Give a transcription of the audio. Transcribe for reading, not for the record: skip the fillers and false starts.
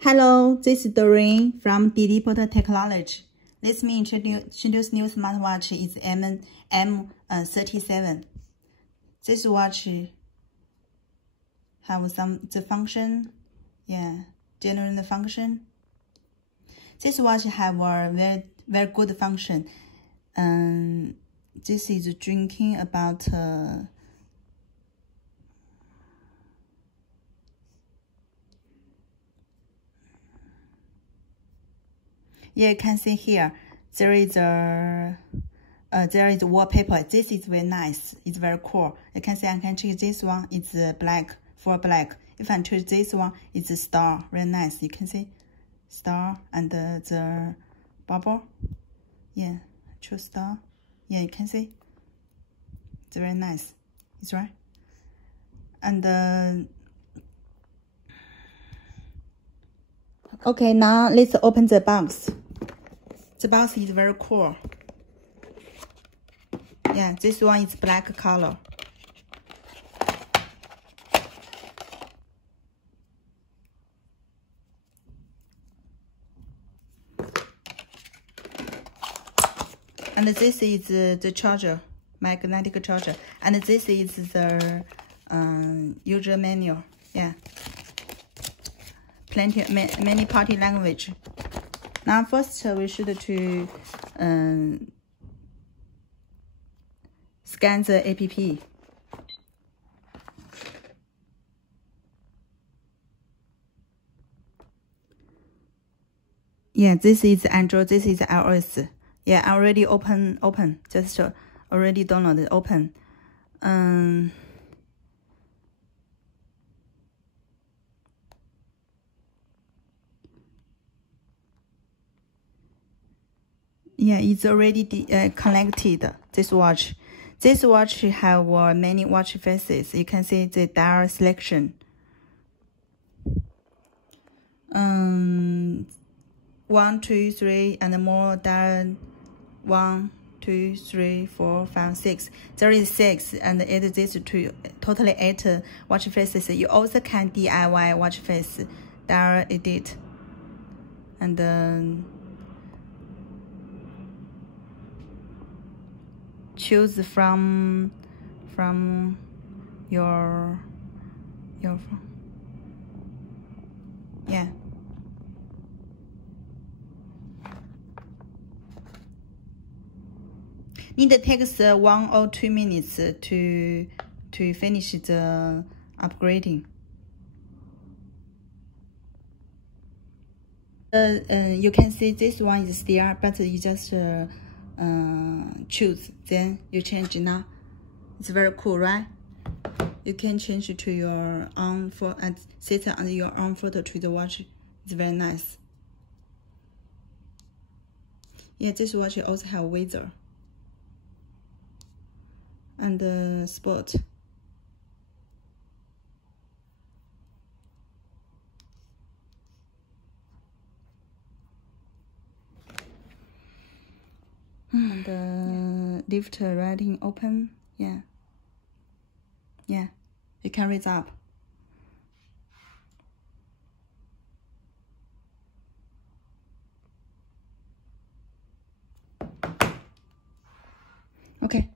Hello, this is Doreen from Diliberto Technology. Let me introduce new smartwatch. It's M37. This watch have the function, general function. This watch have a very good function. This is drinking about you can see here there is wallpaper. This is very nice. It's very cool. You can see I can choose this one. It's black, full black. If I choose this one, it's a star. Very nice. You can see star and the bubble. Yeah, choose star. Yeah, you can see. It's very nice. It's right. And okay, now let's open the box. The box is very cool. Yeah, this one is black color. And this is the charger, magnetic charger. And this is the user manual. Yeah, many party language. Now first we should to scan the app. Yeah, this is Android, this is iOS. Yeah, I already open, just already downloaded, open. Yeah, it's already connected, this watch. This watch have many watch faces. You can see the dial selection. 1, 2, 3, and more dial. 1, 2, 3, 4, 5, 6. There is 6, and it is to totally 8 watch faces. You also can DIY watch face, dial edit, and choose from your yeah. It takes 1 or 2 minutes to finish the upgrading. You can see this one is still, but you just choose, then you change now. It's very cool, right? You can change to your own photo and set on your own photo to the watch. It's very nice. Yeah, this watch also have weather and sport. And lift writing open. Yeah, you can raise up. Okay.